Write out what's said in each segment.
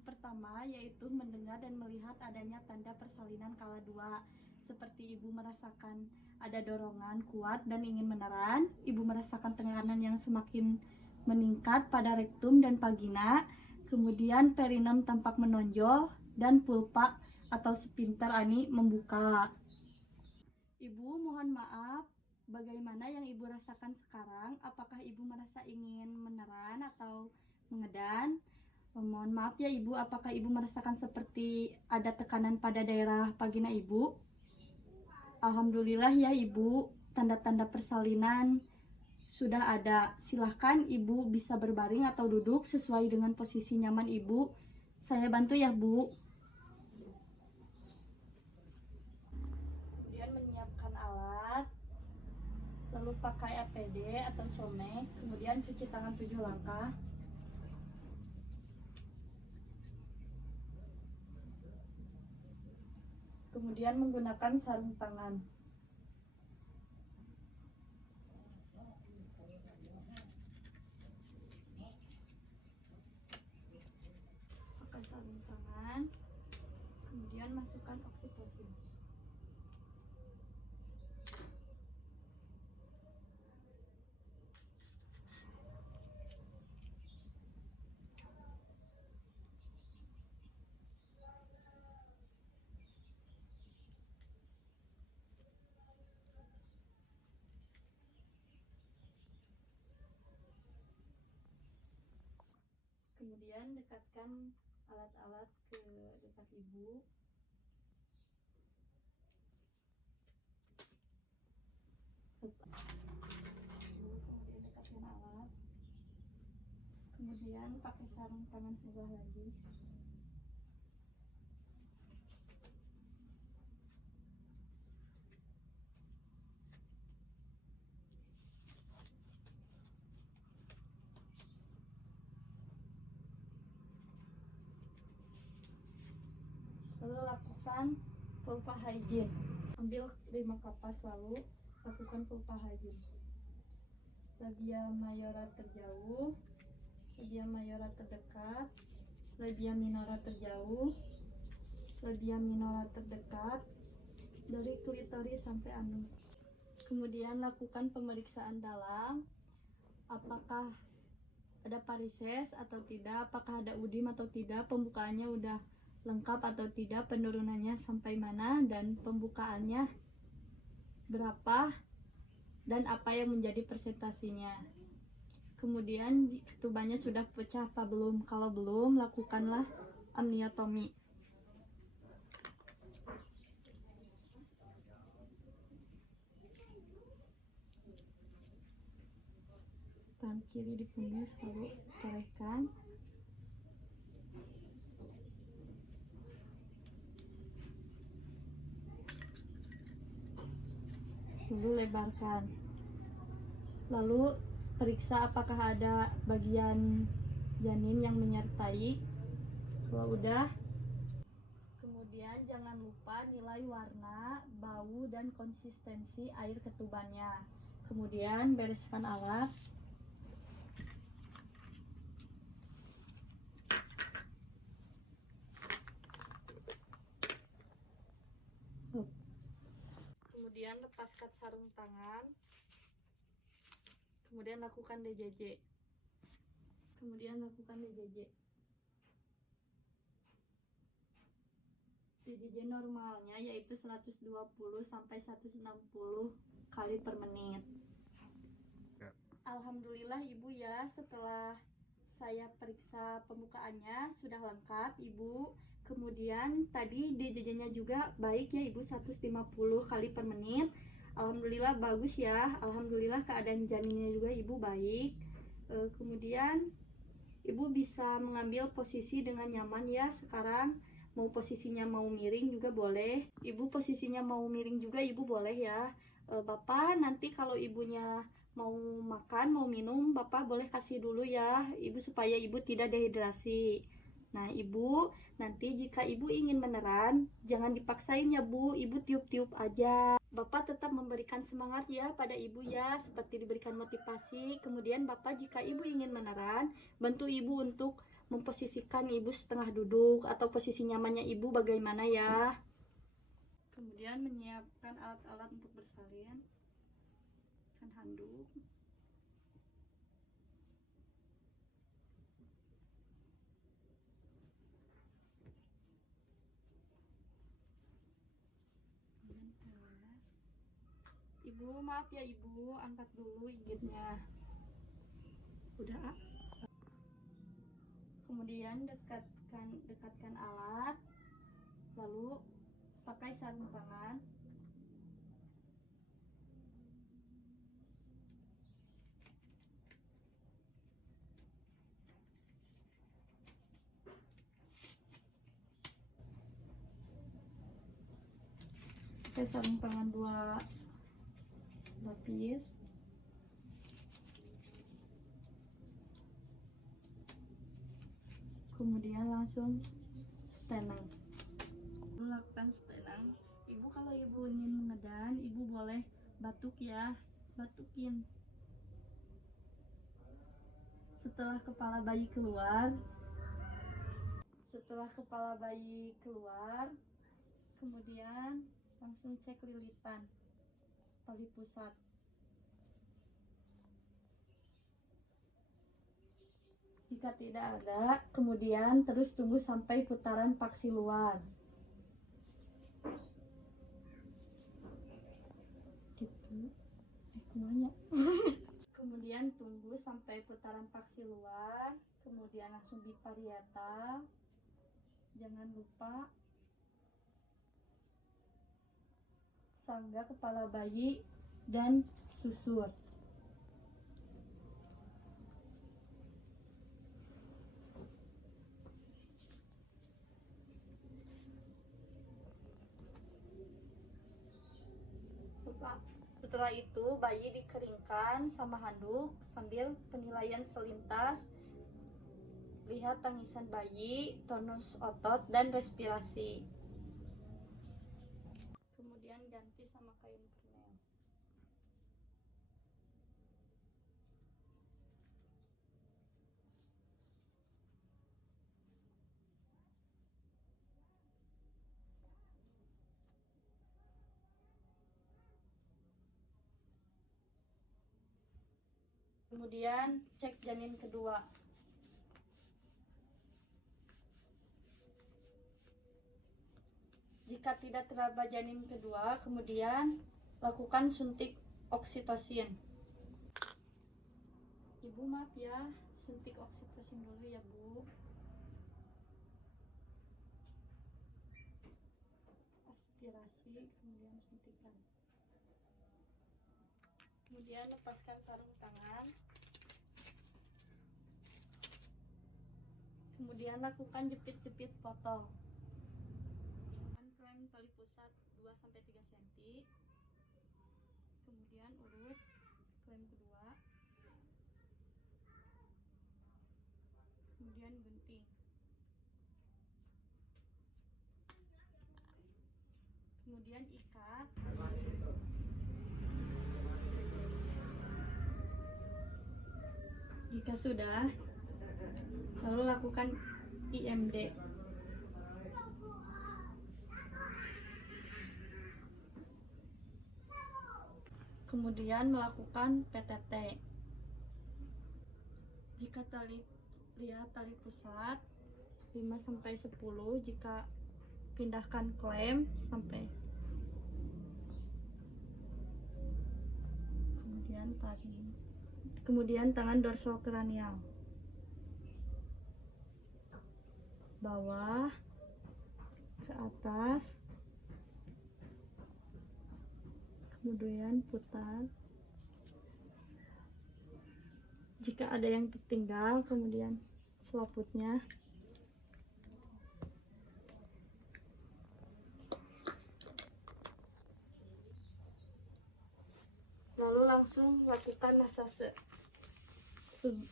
Yang pertama yaitu mendengar dan melihat adanya tanda persalinan kala dua. Seperti ibu merasakan ada dorongan kuat dan ingin meneran, ibu merasakan tekanan yang semakin meningkat pada rektum dan vagina, kemudian perineum tampak menonjol dan pulpa atau sphincter ani membuka. Ibu mohon maaf, bagaimana yang ibu rasakan sekarang? Apakah ibu merasa ingin meneran atau mengedan? Mohon maaf ya ibu, apakah ibu merasakan seperti ada tekanan pada daerah vagina ibu? Alhamdulillah ya ibu, tanda-tanda persalinan sudah ada. Silahkan ibu bisa berbaring atau duduk sesuai dengan posisi nyaman ibu. Saya bantu ya bu. Kemudian menyiapkan alat, lalu pakai APD atau somek, kemudian cuci tangan 7 langkah. Kemudian menggunakan sarung tangan. Pakai sarung tangan, kemudian masukkan oksitosin. Kemudian dekatkan alat-alat ke dekat ibu. Kemudian dekatkan alat. Kemudian pakai sarung tangan sebelah lagi. Lalu lakukan vulva hygiene. Ambil 5 kapas lalu lakukan vulva hygiene. Labia mayora terjauh, labia mayora terdekat, labia minora terjauh, labia minora terdekat, dari klitoris sampai anus. Kemudian lakukan pemeriksaan dalam, apakah ada varises atau tidak, apakah ada udim atau tidak, pembukaannya udah lengkap atau tidak, penurunannya sampai mana, dan pembukaannya berapa, dan apa yang menjadi presentasinya. Kemudian ketubannya sudah pecah apa belum, kalau belum lakukanlah amniotomi. Tangan kiri dipundus lalu torehkan. Lalu lebarkan. Lalu periksa apakah ada bagian janin yang menyertai. Kalau udah, kemudian jangan lupa nilai warna, bau, dan konsistensi air ketubannya. Kemudian bereskan alat. Kemudian lepaskan sarung tangan. Kemudian lakukan DJJ. DJJ normalnya yaitu 120 sampai 160 kali per menit. Alhamdulillah ibu ya, setelah saya periksa pembukaannya sudah lengkap ibu. Kemudian tadi DJJ-nya juga baik ya ibu, 150 kali per menit. Alhamdulillah bagus ya. Alhamdulillah keadaan janinnya juga ibu baik. Kemudian ibu bisa mengambil posisi dengan nyaman ya sekarang. Mau posisinya mau miring juga boleh. Ibu posisinya mau miring juga ibu boleh ya. Bapak nanti kalau ibunya mau makan, mau minum, Bapak boleh kasih dulu ya ibu supaya ibu tidak dehidrasi. Nah ibu, nanti jika ibu ingin meneran, jangan dipaksain ya bu, ibu tiup-tiup aja. Bapak tetap memberikan semangat ya pada ibu ya, seperti diberikan motivasi. Kemudian Bapak jika ibu ingin meneran, bantu ibu untuk memposisikan ibu setengah duduk atau posisi nyamannya ibu bagaimana ya. Kemudian menyiapkan alat-alat untuk bersalin, kan handuk, ibu maaf ya ibu, angkat dulu igitnya. Udah. Kemudian dekatkan alat, lalu pakai sarung tangan. Pakai sarung tangan 2 lapis. Kemudian langsung stenang. Lakukan stenang. Ibu kalau ibu ingin mengedan, ibu boleh batuk ya, batukin. Setelah kepala bayi keluar, kemudian langsung cek lilitan tali pusat. Jika tidak ada, kemudian terus tunggu sampai putaran paksi luar. Gitu. Kemudian tunggu sampai putaran paksi luar, kemudian langsung bipariata. Jangan lupa sangga kepala bayi dan susur. Setelah itu bayi dikeringkan sama handuk sambil penilaian selintas. Lihat tangisan bayi, tonus otot, dan respirasi. Kemudian ganti sama kain permen. Kemudian cek janin kedua. Jika tidak teraba janin kedua, kemudian lakukan suntik oksitosin. Ibu maaf ya, suntik oksitosin dulu ya Bu. Aspirasi, kemudian suntikan. Kemudian lepaskan sarung tangan. Kemudian lakukan jepit-jepit potong. Klem tali pusat 2-3 cm. Kemudian urut klem kedua. Kemudian gunting. Kemudian ikat. Jika sudah, lalu lakukan IMD. Kemudian melakukan PTT. Jika lihat tali pusat 5-10, jika pindahkan klem sampai. Kemudian tangan dorsokranial. Bawah ke atas. Kemudian putar. Jika ada yang tertinggal, kemudian selaputnya. Lalu langsung lakukan massase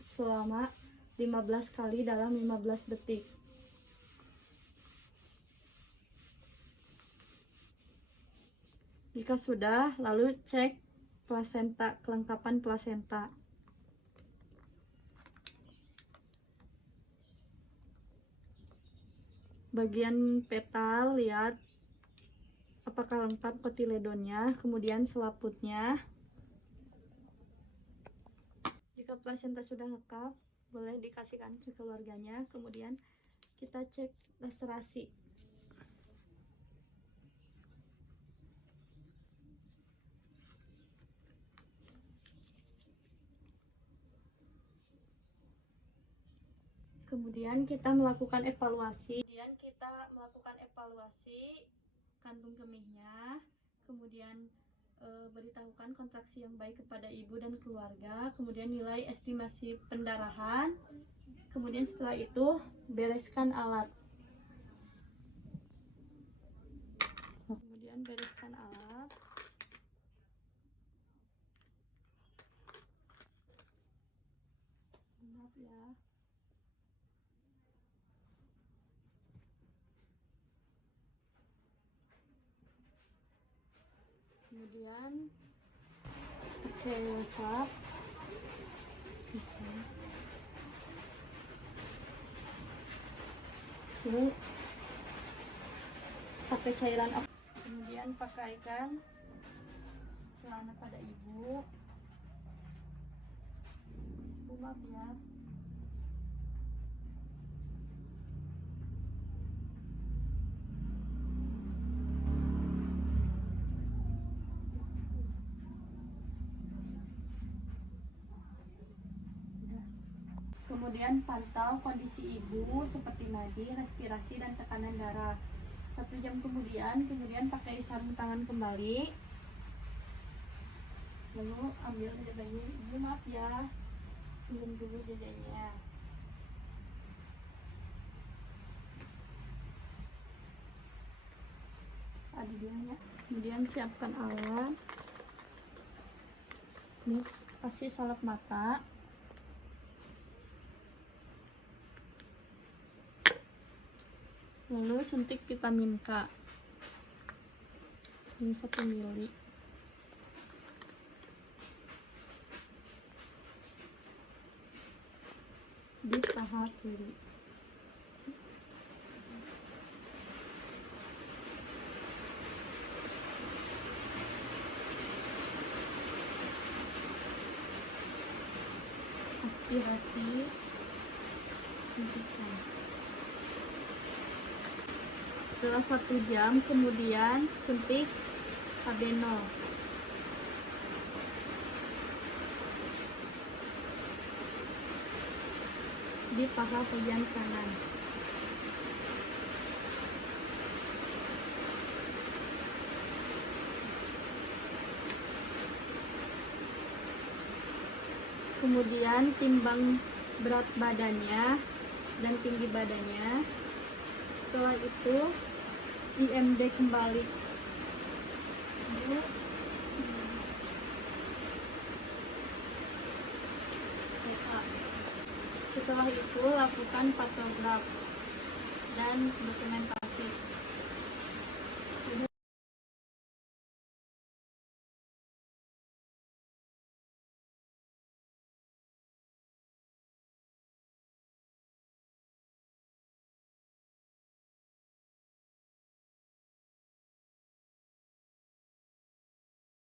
selama 15 kali dalam 15 detik. Jika sudah, lalu cek plasenta, kelengkapan plasenta. bagian petal, lihat apakah lengkap kotiledonnya, kemudian selaputnya. Jika plasenta sudah lengkap, boleh dikasihkan ke keluarganya. Kemudian kita cek laserasi. Kemudian kita melakukan evaluasi. Kantung kemihnya. Kemudian beritahukan kontraksi yang baik kepada ibu dan keluarga. Kemudian nilai estimasi pendarahan. Kemudian setelah itu bereskan alat. Maaf ya. Kemudian pakai wasap. Ini pakai cairan. Kemudian pakaikan celana pada ibu. Maaf ya. Kemudian pantau kondisi ibu seperti nadi, respirasi, dan tekanan darah. 1 jam kemudian pakai sarung tangan kembali. Lalu ambil jadanya. Ibu maaf ya, belum dulu jadanya. Ada dianya. Kemudian siapkan alat. Ini kasih salep mata. Lalu suntik vitamin K. Ini 1 mili. Di paha kiri. Aspirasi, suntikan. Setelah 1 jam kemudian suntik KB0 di paha bagian kanan. Kemudian timbang berat badannya dan tinggi badannya. Setelah itu IMD kembali. Setelah itu lakukan patograf dan dokumentasi.